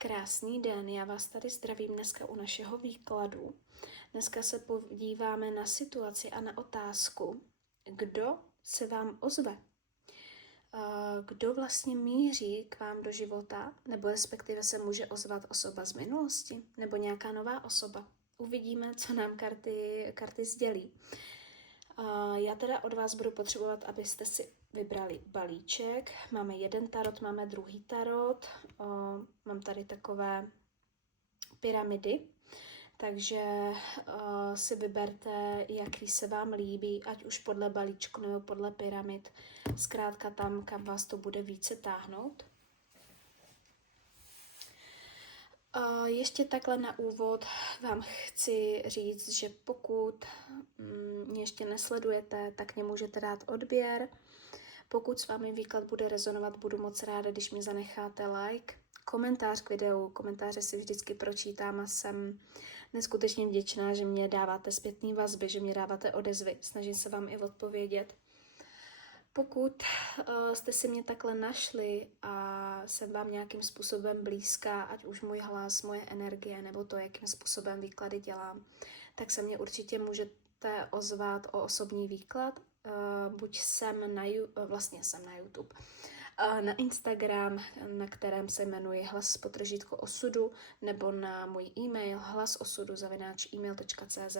Krásný den, já vás tady zdravím dneska u našeho výkladu. Dneska se podíváme na situaci a na otázku, kdo se vám ozve. Kdo vlastně míří k vám do života, nebo respektive se může ozvat osoba z minulosti, nebo nějaká nová osoba. Uvidíme, co nám karty sdělí. Já teda od vás budu potřebovat, abyste si vybrali balíček. Máme jeden tarot, máme druhý tarot. Mám tady takové pyramidy, takže si vyberte, jaký se vám líbí, ať už podle balíčku nebo podle pyramid. Zkrátka tam, kam vás to bude více táhnout. Ještě takhle na úvod vám chci říct, že pokud mě ještě nesledujete, tak mě můžete dát odběr. Pokud s vámi výklad bude rezonovat, budu moc ráda, když mi zanecháte like. Komentář k videu, komentáře si vždycky pročítám a jsem neskutečně vděčná, že mě dáváte zpětné vazby, že mě dáváte odezvy. Snažím se vám i odpovědět. Pokud jste si mě takhle našli a jsem vám nějakým způsobem blízká, ať už můj hlas, moje energie, nebo to, jakým způsobem výklady dělám, tak se mě určitě můžete ozvat o osobní výklad. Buď jsem na YouTube, na Instagram, na kterém se jmenuji hlas_osudu, nebo na můj e-mail hlasosudu@email.cz,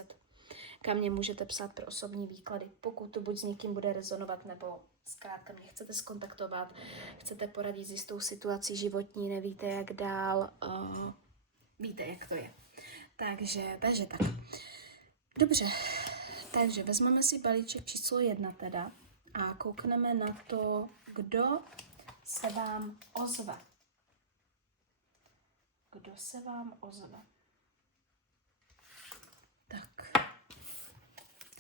kam mě můžete psát pro osobní výklady, pokud to buď s někým bude rezonovat, nebo zkrátka mě chcete skontaktovat, chcete poradit s jistou situací životní, nevíte jak dál, víte jak to je. Takže tak. Dobře, takže vezmeme si balíček číslo 1 teda a koukneme na to, kdo se vám ozve. Kdo se vám ozve? Tak.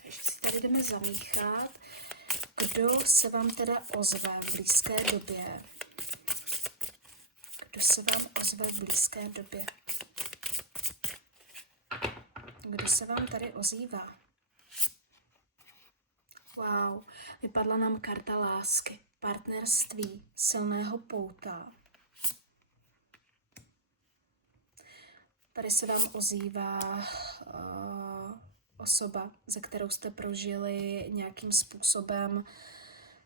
Takže si tady jdeme zamíchat. Kdo se vám teda ozve v blízké době? Kdo se vám ozve v blízké době? Kdo se vám tady ozývá? Wow, vypadla nám karta lásky, partnerství, silného pouta. Tady se vám ozývá osoba, se kterou jste prožili nějakým způsobem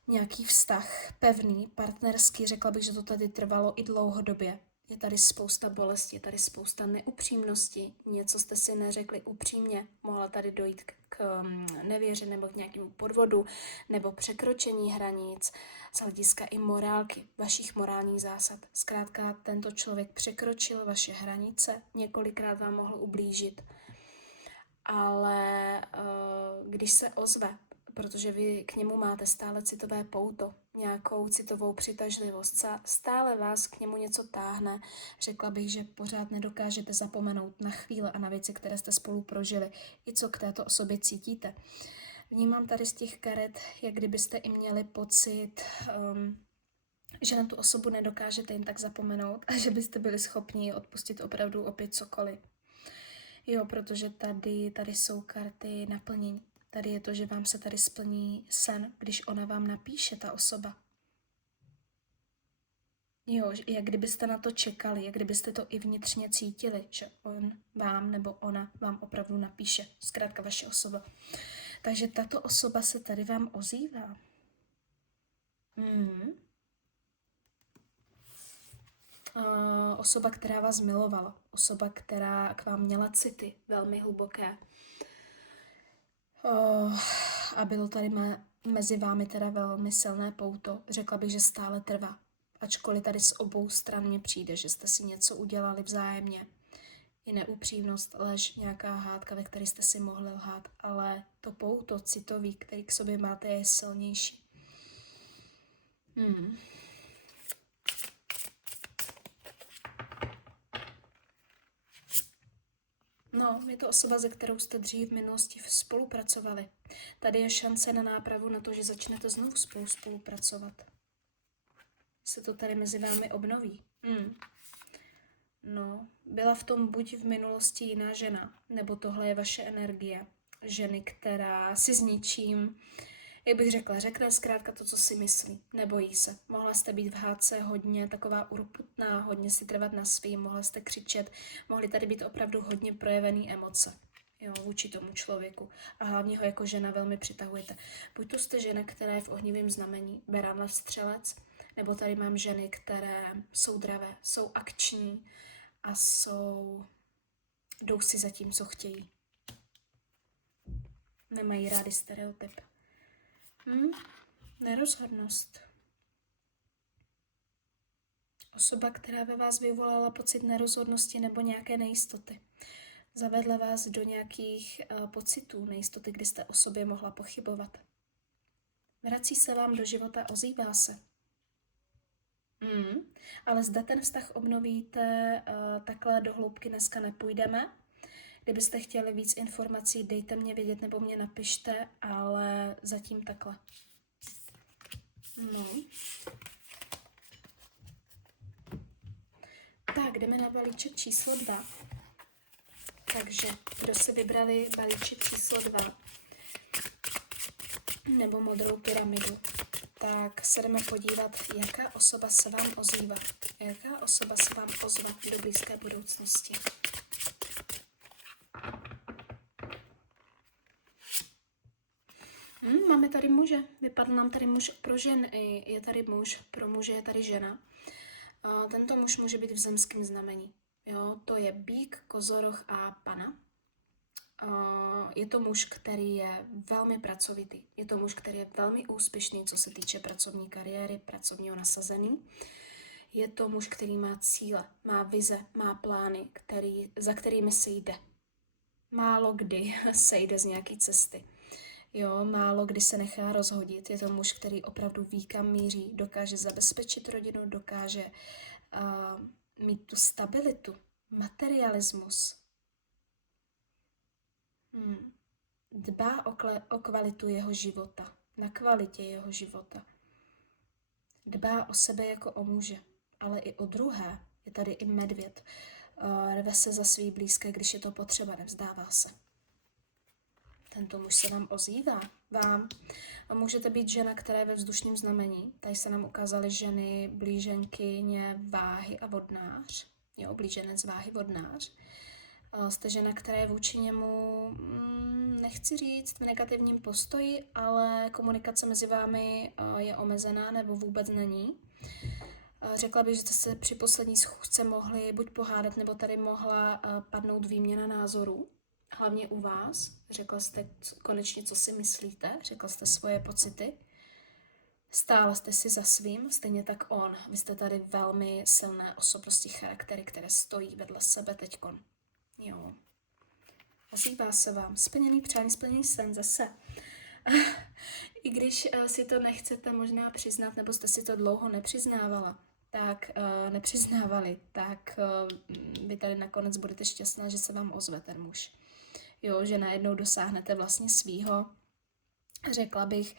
nějaký vztah pevný, partnerský. Řekla bych, že to tady trvalo i dlouhodobě. Je tady spousta bolesti, je tady spousta neupřímnosti. Něco jste si neřekli upřímně. Mohla tady dojít k nevěře nebo k nějakému podvodu nebo překročení hranic z hlediska i morálky, vašich morálních zásad. Zkrátka, tento člověk překročil vaše hranice, několikrát vám mohl ublížit. Ale když se ozve, protože vy k němu máte stále citové pouto, nějakou citovou přitažlivost, stále vás k němu něco táhne, řekla bych, že pořád nedokážete zapomenout na chvíle a na věci, které jste spolu prožili, i co k této osobě cítíte. Vnímám tady z těch karet, jak kdybyste i měli pocit, že na tu osobu nedokážete jen tak zapomenout a že byste byli schopni odpustit opravdu opět cokoliv. Jo, protože tady jsou karty naplnění. Tady je to, že vám se tady splní sen, když ona vám napíše, ta osoba. Jo, jak kdybyste na to čekali, jak kdybyste to i vnitřně cítili, že on vám nebo ona vám opravdu napíše. Zkrátka vaše osoba. Takže tato osoba se tady vám ozývá. Osoba, která vás milovala. Osoba, která k vám měla city velmi hluboké. A bylo tady mezi vámi teda velmi silné pouto. Řekla bych, že stále trvá. Ačkoliv tady z obou stran mně přijde, že jste si něco udělali vzájemně. I neupřímnost, lež, nějaká hádka, ve které jste si mohli lhát, ale to pouto citový, který k sobě máte, je silnější. No, je to osoba, se kterou jste dřív v minulosti spolupracovali. Tady je šance na nápravu na to, že začnete znovu spolupracovat. Se to tady mezi vámi obnoví. No, byla v tom buď v minulosti jiná žena, nebo tohle je vaše energie. Ženy, která si s ničím jak bych řekla, řekne zkrátka to, co si myslí, nebojí se. Mohla jste být v hádce hodně taková urputná, hodně si trvat na svým, mohla jste křičet, mohly tady být opravdu hodně projevený emoce, jo, vůči tomu člověku. A hlavně ho jako žena velmi přitahujete. Buď to jste žena, která je v ohnivém znamení, beran střelec, nebo tady mám ženy, které jsou dravé, jsou akční a jdou si za tím, co chtějí. Nemají rádi stereotyp. Nerozhodnost. Osoba, která ve vás vyvolala pocit nerozhodnosti nebo nějaké nejistoty. Zavedla vás do nějakých pocitů nejistoty, kdy jste o sobě mohla pochybovat. Vrací se vám do života, ozývá se. Ale zda ten vztah obnovíte, takhle do hloubky dneska nepůjdeme. Kdybyste chtěli víc informací, dejte mě vědět nebo mě napište, ale zatím takhle. No. Tak, jdeme na balíček číslo 2. Takže, kdo si vybrali balíček číslo 2 nebo modrou pyramidu, tak se jdeme podívat, jaká osoba se vám ozývá. Jaká osoba se vám ozve do blízké budoucnosti. Máme tady muže. Vypadl nám tady muž pro ženy. Je tady muž, pro muže je tady žena. Tento muž může být v zemském znamení. Jo, to je býk, kozoroch a pana. Je to muž, který je velmi pracovitý. Je to muž, který je velmi úspěšný, co se týče pracovní kariéry, pracovního nasazení. Je to muž, který má cíle, má vize, má plány, za kterými se jde. Málo kdy se jde z nějaký cesty. Jo, málo kdy se nechá rozhodit. Je to muž, který opravdu ví, kam míří, dokáže zabezpečit rodinu, dokáže mít tu stabilitu, materialismus. Dbá o kvalitu jeho života, na kvalitě jeho života. Dbá o sebe jako o muže, ale i o druhé. Je tady i medvěd. Rve se za svý blízké, když je to potřeba, nevzdává se. Tento muž se vám ozývá, vám. A můžete být žena, která je ve vzdušním znamení. Tady se nám ukázaly ženy, blíženkyně, váhy a vodnář. Jo, blíženec, váhy, vodnář. Jste žena, která je vůči němu, nechci říct v negativním postoji, ale komunikace mezi vámi je omezená nebo vůbec není. Řekla bych, že jste se při poslední schůzce mohli buď pohádat, nebo tady mohla padnout výměna názorů. Hlavně u vás. Řekla jste konečně, co si myslíte, řekla jste svoje pocity. Stále jste si za svým, stejně tak on. Vy jste tady velmi silné osobnosti, charaktery, které stojí vedle sebe teďkon. Jo. Ozývá se vám splněný přání, splněný sen zase. I když si to nechcete možná přiznat, nebo jste si to dlouho nepřiznávali, tak vy tady nakonec budete šťastná, že se vám ozve ten muž. Jo, že najednou dosáhnete vlastně svýho. Řekla bych,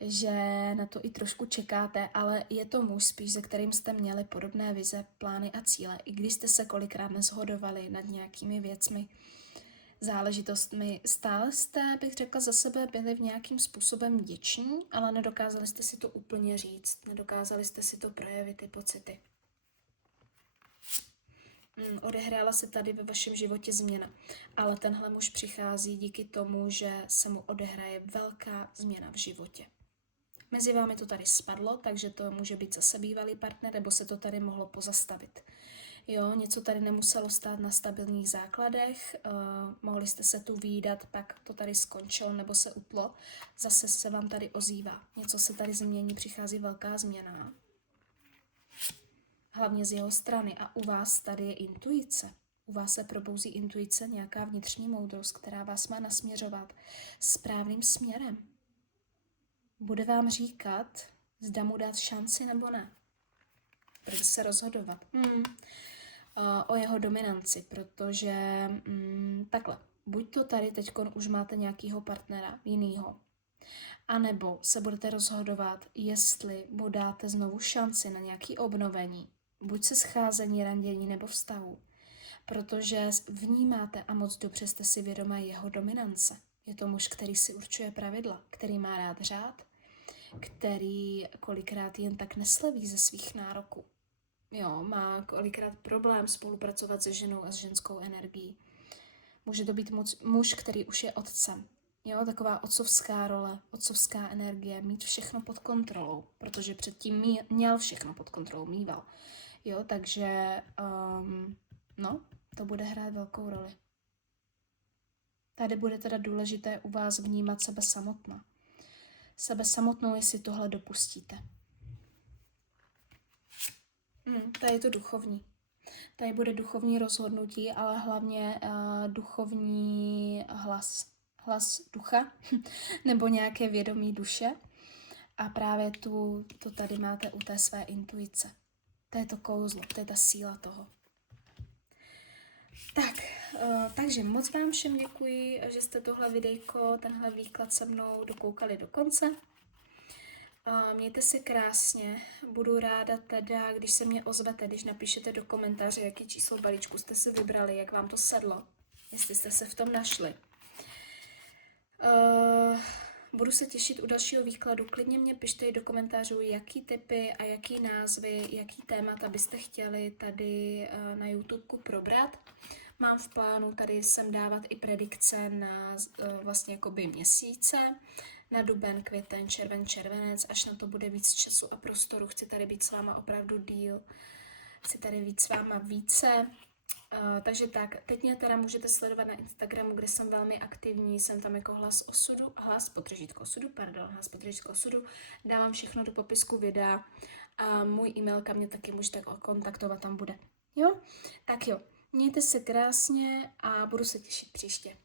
že na to i trošku čekáte, ale je to muž spíš, se kterým jste měli podobné vize, plány a cíle, i když jste se kolikrát neshodovali nad nějakými věcmi, záležitostmi. Stále jste, bych řekla, za sebe byli v nějakým způsobem vděční, ale nedokázali jste si to úplně říct, nedokázali jste si to projevit, ty pocity. Odehrála se tady ve vašem životě změna, ale tenhle muž přichází díky tomu, že se mu odehraje velká změna v životě. Mezi vámi to tady spadlo, takže to může být zase bývalý partner, nebo se to tady mohlo pozastavit. Jo, něco tady nemuselo stát na stabilních základech, mohli jste se tu vídat, pak to tady skončilo nebo se utlo, zase se vám tady ozývá. Něco se tady změní, přichází velká změna. Hlavně z jeho strany. A u vás tady je intuice. U vás se probouzí intuice, nějaká vnitřní moudrost, která vás má nasměřovat správným směrem. Bude vám říkat, zda mu dát šanci nebo ne. Budete se rozhodovat. O jeho dominanci, protože takhle, buď to tady teďkon už máte nějakýho partnera jinýho, anebo se budete rozhodovat, jestli mu dáte znovu šanci na nějaké obnovení, buď se scházení, randění nebo vztahu, protože vnímáte a moc dobře jste si vědomé jeho dominance. Je to muž, který si určuje pravidla, který má rád řád, který kolikrát jen tak nesleví ze svých nároků. Jo, má kolikrát problém spolupracovat se ženou a s ženskou energií. Může to být muž, který už je otcem. Jo, taková otcovská role, otcovská energie, mít všechno pod kontrolou, protože předtím měl všechno pod kontrolou, mýval. Jo, takže to bude hrát velkou roli. Tady bude teda důležité u vás vnímat sebe samotná. Sebe samotnou, jestli tohle dopustíte. Tady je to duchovní. Tady bude duchovní rozhodnutí, ale hlavně duchovní hlas ducha, nebo nějaké vědomí duše. A právě to tady máte u té své intuice. To je to kouzlo, to je ta síla toho. Tak, takže moc vám všem děkuji, že jste tohle videjko, tenhle výklad se mnou dokoukali do konce. Mějte se krásně, budu ráda teda, když se mě ozvete, když napíšete do komentáře, jaký číslo balíčku jste si vybrali, jak vám to sedlo, jestli jste se v tom našli. Budu se těšit u dalšího výkladu, klidně mě pište do komentářů, jaký typy a jaký názvy, jaký témata byste chtěli tady na YouTubeku probrat. Mám v plánu tady sem dávat i predikce na vlastně jakoby měsíce, na duben, květen, červen, červenec, až na to bude víc času a prostoru. Chci tady být s váma opravdu díl, chci tady být s váma více. Takže tak, teď mě teda můžete sledovat na Instagramu, kde jsem velmi aktivní, jsem tam jako hlas osudu, dávám všechno do popisku videa a můj e-mail, kam mě taky můžete kontaktovat, tam bude. Jo? Tak jo, mějte se krásně a budu se těšit příště.